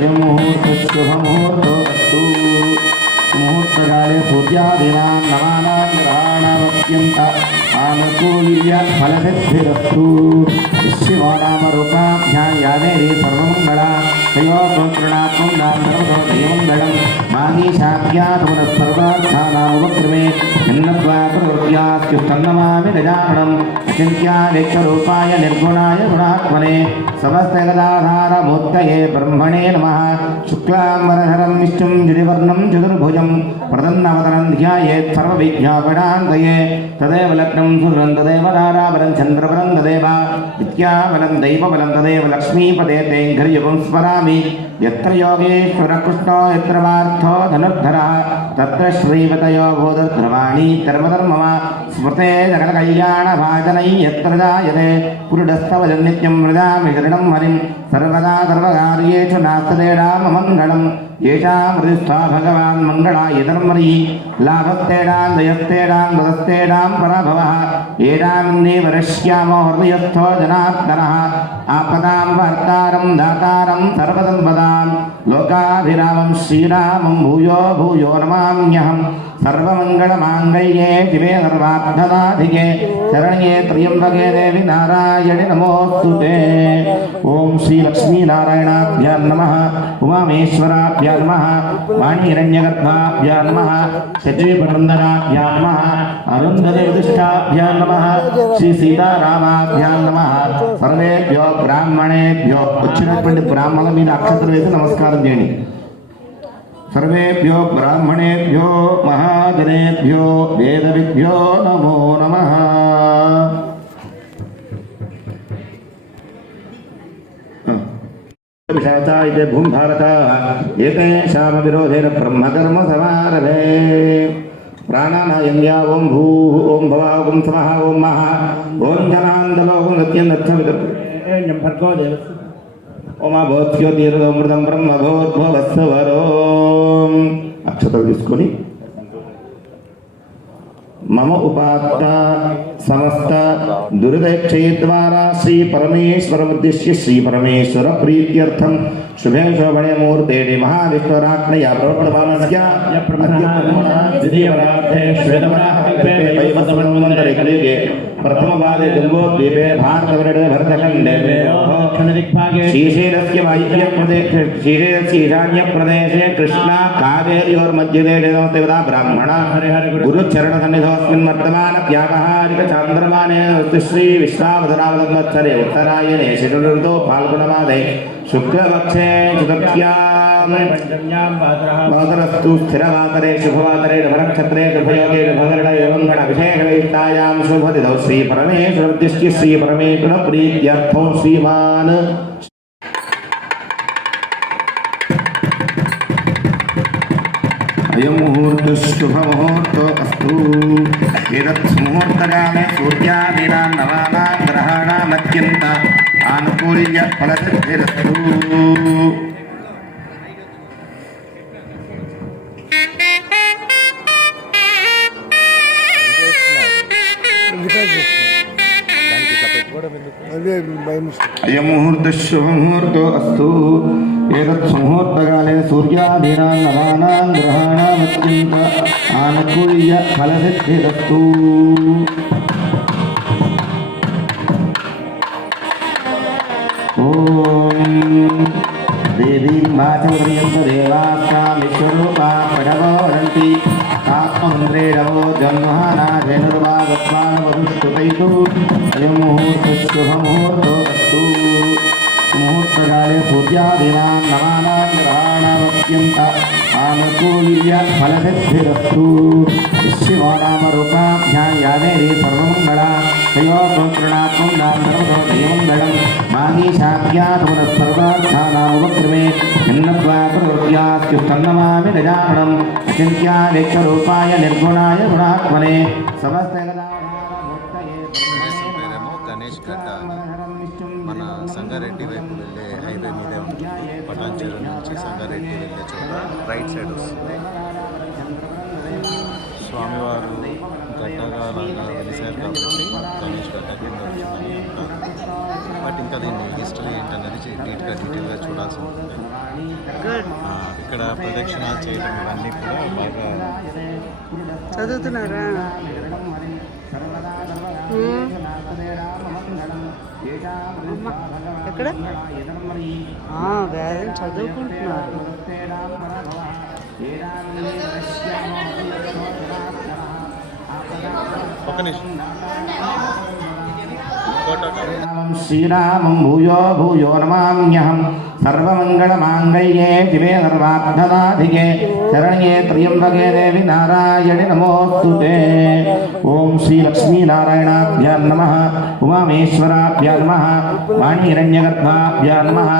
अयं मुहूर्तशुभमुहूर्तोऽस्तु मुहूर्तकाले सूर्यादीनां नवानां ग्रहाणामत्यन्त आनुकूल्यफलसिद्धिरस्तु शिवो नाम रूपाभ्यां या देवी सर्वमङ्गला तयोगोत्रणात्मं नामो देवमङ्गलं मानीशाख्यातुनस्सर्वार्थानामुपक्रमे भिन्नत्वाकृत्यास्त्युत्तन्नमामि गजाननम् अचिन्त्यालेख्यरूपाय निर्गुणाय गुणात्मने समस्तगदाधारमूर्तये ब्रह्मणे नमः शुक्लाम्बरधरं विष्णुं जुरिवर्णं चतुर्भुजं प्रदन्नवदनं ध्यायेत् सर्वविज्ञापनान्तये तदेव लग्नं सुरं तदेव दाराबलं चन्द्रबलं तदेव विद्याबलं दैवबलं तदेव लक्ष्मीपदे तेऽङ्घ्रियुगं स्मरामि यत्र योगेश्वरः कृष्णो यत्र पार्थो धनुर्धरः तत्र श्रीपतयो बोधद्रवाणी धर्मधर्मः स्मृते सकलकल्याणभाजनै यत्र जायते पुरुडस्तवजं नित्यं मृदामि शरणं हरिं सर्वदा सर्वकार्येषु नास्तदेडाममङ्गलं येषां हृदिस्था भगवान् मङ्गलाय धर्मरी लाभस्तेडां दयस्तेडां ददस्तेडां पराभवः येषां वरश्यामो हृदयस्थो जनार्दनः आपदां वार्तारं दातारं सर्वसम्पदां लोकाभिरामं श्रीरामं भूयो भूयो नमाम्यहम् सर्वमङ्गलमाङ्गल्ये शिवे सर्वार्थसाधिके शरण्ये त्र्यम्बके देवी नारायणि नमोऽस्तुते। ओं श्री लक्ष्मीनारायणाभ्यां नमः उमामेश्वराभ्यां नमः वाणीरण्यगर्भाभ्यां नमः शचीपनन्दनाभ्यां नमः अरुन्धदेवतिष्ठाभ्यां नमः श्री सीतारामाभ्यां नमः सर्वेभ्यो ब्राह्मणेभ्यो వచ్చినటువంటి బ్రాహ్మణ మీద అక్షతలు వేసి నమస్కారం చేయండి सर्वेभ्यो ब्राह्मणेभ्यो महाजनेभ्यो वेदविभ्यो नमो नमः। विशाचायते भूमभारताः एतेषां विरोधेन ब्रह्मकर्म समारभे प्राणानायन्या ओं भूः ओं भवा ओं स्वः ओं महा ओं जनान्दलो ओं नत्यन्नच्छमिदं भर्गो देवस्य ओमा भोत्यो तीर्थमृतं ब्रह्म भोर्भवस्वरो अक्षतలు తీసుకొని मम उपात्त समस्त दुर्दैक्षय द्वारा श्री परमेश्वर उद्देश्य श्री परमेश्वर प्रीत्यर्थम शुभे शोभने मूर्ते महाविष्णुराज्ञया प्रवर्तमानस्य द्वितीयपरार्थे श्वेतवराहकल्पे वैवस्वन्वन्तरे कलियुगे प्रथमपादे जम्बोद्वीपे भारतवर्णे भरतखण्डे दक्षिणदिग्भागे श्रीशैलस्य वायव्यप्रदेशे श्रीशैलस्य ईशान्यप्रदेशे कृष्णा कावेर्योर्मध्यदेशे देवता ब्राह्मणा गुरुचरणसन्निधोऽस्मिन् वर्तमान व्यावहारिक चान्द्रमाने श्री विश्वावतरावतंवत्सरे उत्तरायणे शरदृतौ फाल्गुणमासे शुक्लपक्षे चतुर्थ्यां वासरस्तु स्थिरवासरे शुभवासरे नवनक्षत्रे शुभयोगे शुभकरणे मंगलाभिषेकविष्टायां शुभतिथौ श्री परमेश्वरोद्दिश्य श्री परमेश्वर प्रीत्यर्थो श्रीमान् अयं मुहूर्तशुभमुहूर्तोऽस्तु एतत् मुहूर्तकाले सूर्यादीनां नवानां ग्रहाणामत्यन्त आनुकूल्यफलसिद्धिरस्तु। अयं मुहूर्तशुभमुहूर्तोऽस्तु एतत् मुहूर्तकाले सूर्यादीनां नवानां ग्रहाणामत्यन्त आनुकूल्यफलसिद्धिरस्तु। ॐ देवीं वाचमर्यन्तदेवास्तां विश्वरूपा पडवोरन्ति आत्मन्द्रेणवो जन्महानाथेनुर्वागत्वानवधुष्टुतैतु अयं मुहूर्तशुभमुहूर्तोऽस्तु मुहूर्तकाले सूर्यादीनां नवानां ग्रहाणामत्यन्त आनुकूल्यफलसिद्धिरस्तु। शिवो नाम रूपाभ्यां या देवी सर्वमङ्गला तयोगोत्रणात्मं नाम देवमङ्गलम् मानीशाख्यातुनस्सर्वार्थानामुपक्रमे यन्नत्वाकरोत्यास्युस्तन्नमामि गजाननम् अचिन्त्यालेख्यरूपाय निर्गुणाय गुणात्मने పేరేమో గణేష్ గడ్డ అని మన సంగారెడ్డి వైపు వెళ్ళే హైవే మీదే ఉంటుంది. పటాన్చెరు నుంచి సంగారెడ్డి వెళ్ళే చోట రైట్ సైడ్ వస్తుంది. స్వామివారు గడ్డగా లాగా వెలిసారు కాబట్టి గణేష్ గడ్డ కింద వచ్చిందని అంటారు. బట్ ఇంకా దీన్ని హిస్టరీ ఏంటన్నది డీటెయిల్గా చూడాల్సి ఉంటుంది. ఇక్కడ ప్రదక్షిణాలు చేయడం ఇవన్నీ కూడా బాగా చదువుతున్నారా? ఎక్కడ వేదం చదువుకుంటున్నారు. ఒక నిమిషం श्रीरामं भूयो भूयो नमाम्यहं सर्वमङ्गलमाङ्गल्ये शिवे सर्वार्थसाधिके शरण्ये त्र्यम्बके देवि नारायणि नमोऽस्तुते। ॐ श्रीलक्ष्मीनारायणाभ्यां नमः, उमामेश्वराभ्यां नमः, वाणीरण्यगर्भाभ्यां नमः।